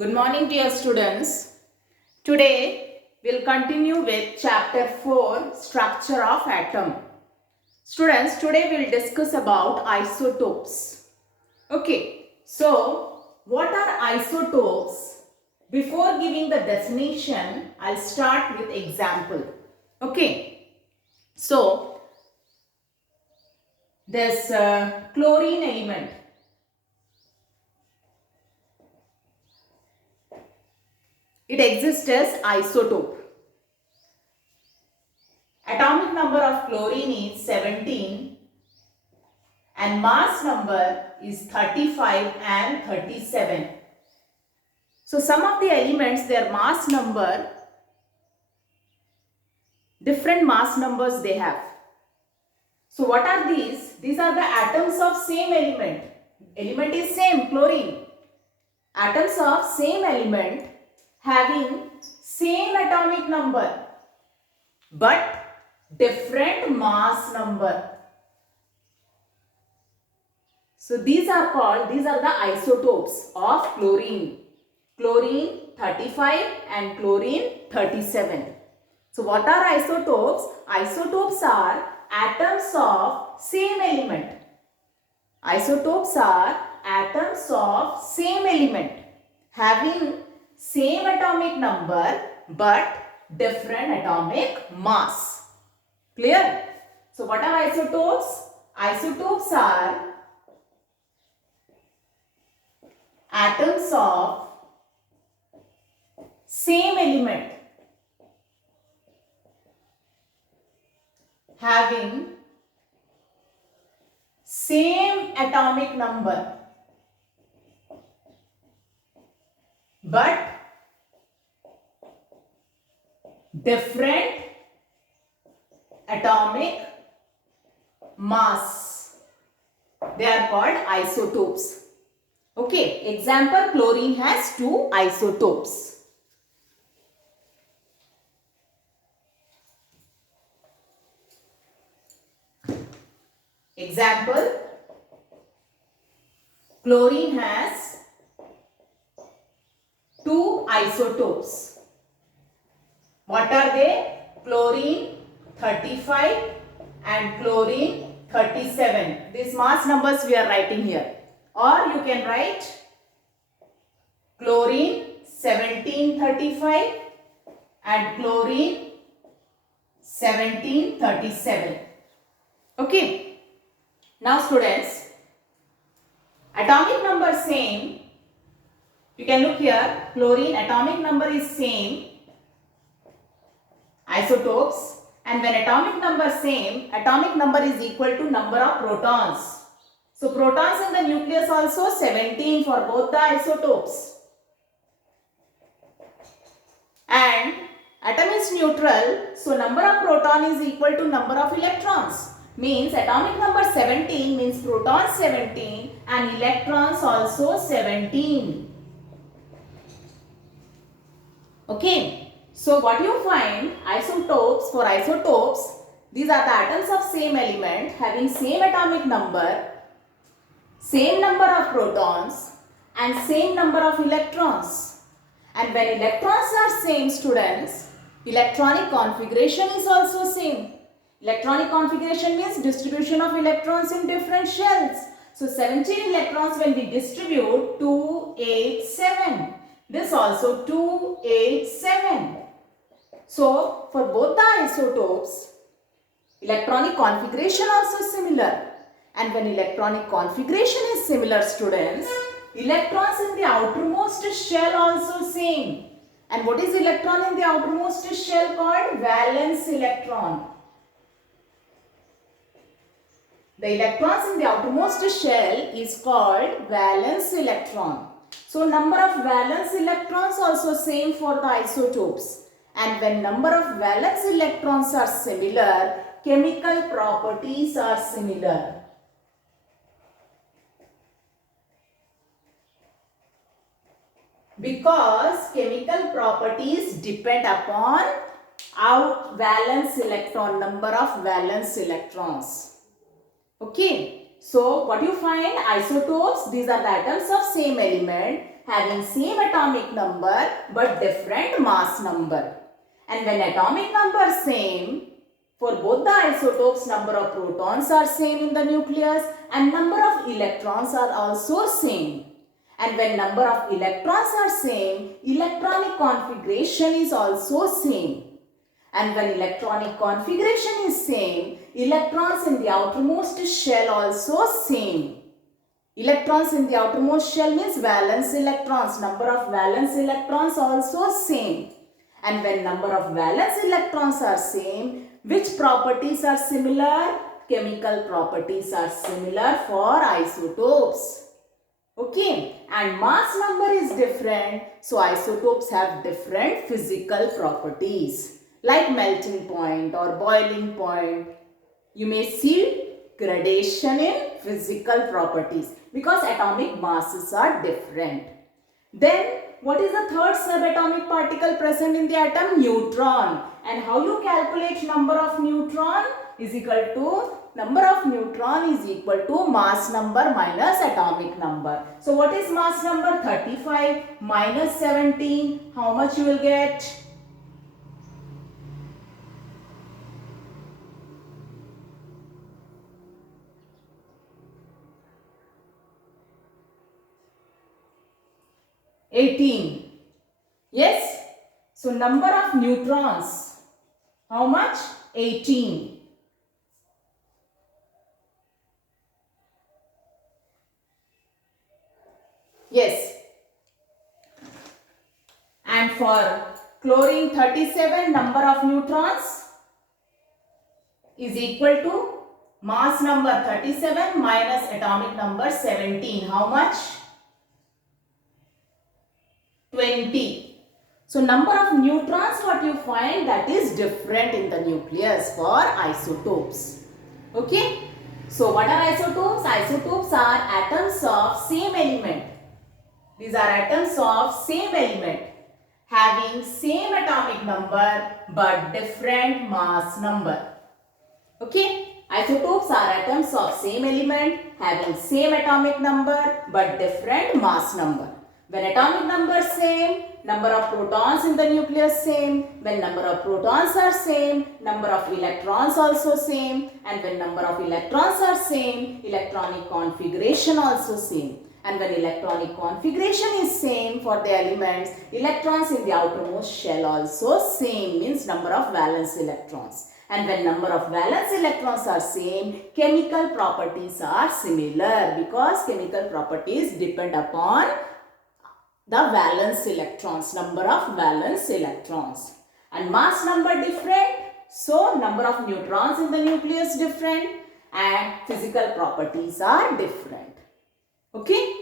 Good morning, dear students. Today we'll continue with chapter 4, Structure of Atom. Students, today we'll discuss about isotopes. Okay, so what are isotopes? Before giving the definition, I'll start with example. Okay, so this chlorine element. It exists as isotope. Atomic number of chlorine is 17 and mass number is 35 and 37. So some of the elements, their mass number, different mass numbers they have. So what are these? These are the atoms of same element. Element is same, chlorine. Atoms of same element having same atomic number but different mass number. So these are the isotopes of chlorine. Chlorine 35 and chlorine 37. So what are isotopes? Isotopes are atoms of same element. Isotopes are atoms of same element having same atomic number but different atomic mass. Clear? So what are isotopes? Isotopes are atoms of same element having same atomic number but different atomic mass. They are called isotopes. Okay, example, chlorine has 2 isotopes. Example, chlorine has 2 isotopes. What are they? Chlorine 35 and chlorine 37. These mass numbers we are writing here. Or you can write chlorine 1735 and chlorine 1737. Okay. Now students, atomic number same. You can look here. Chlorine atomic number is same. Isotopes. And when atomic number same, atomic number is equal to number of protons. So protons in the nucleus also 17 for both the isotopes. And atom is neutral, so number of proton is equal to number of electrons. Means atomic number 17 means protons 17 and electrons also 17. Okay. So what you find? Isotopes, for isotopes, these are the atoms of same element having same atomic number, same number of protons and same number of electrons. And when electrons are same, students, electronic configuration is also same. Electronic configuration means distribution of electrons in different shells. So 17 electrons when we distribute 2, 8, 7. This also 2, 8, 7. So for both the isotopes, electronic configuration also similar. And when electronic configuration is similar, students, electrons in the outermost shell also same. And what is electron in the outermost shell called? Valence electron. The electrons in the outermost shell is called valence electron. So number of valence electrons also same for the isotopes. And when number of valence electrons are similar, chemical properties are similar. Because chemical properties depend upon valence electron, number of valence electrons. Okay. So what you find? Isotopes, these are the atoms of same element having same atomic number but different mass number. And when atomic number same, for both the isotopes, number of protons are same in the nucleus and number of electrons are also same. And when number of electrons are same, electronic configuration is also same. And when electronic configuration is same, electrons in the outermost shell also same. Electrons in the outermost shell means valence electrons. Number of valence electrons also same. And when number of valence electrons are same, which properties are similar? Chemical properties are similar for isotopes. Okay, and mass number is different, so isotopes have different physical properties like melting point or boiling point. You may see gradation in physical properties because atomic masses are different. Then what is the third subatomic particle present in the atom? Neutron. And how you calculate number of neutron is equal to number of neutron is equal to mass number minus atomic number. So what is mass number? 35 minus 17. How much you will get? $18. Yes. So number of neutrons. How much? 18. Yes. And for chlorine 37, number of neutrons is equal to mass number 37 minus atomic number 17. How much? 20. So number of neutrons what you find that is different in the nucleus for isotopes. Okay. So what are isotopes? Isotopes are atoms of same element. These are atoms of same element having same atomic number but different mass number. Okay. Isotopes are atoms of same element having same atomic number but different mass number. When atomic number same, number of protons in the nucleus same. When number of protons are same, number of electrons also same. And when number of electrons are same, electronic configuration also same. And when electronic configuration is same for the elements, electrons in the outermost shell also same, means number of valence electrons. And when number of valence electrons are same, chemical properties are similar because chemical properties depend upon the valence electrons, number of valence electrons. And mass number different, so number of neutrons in the nucleus different and physical properties are different. Okay.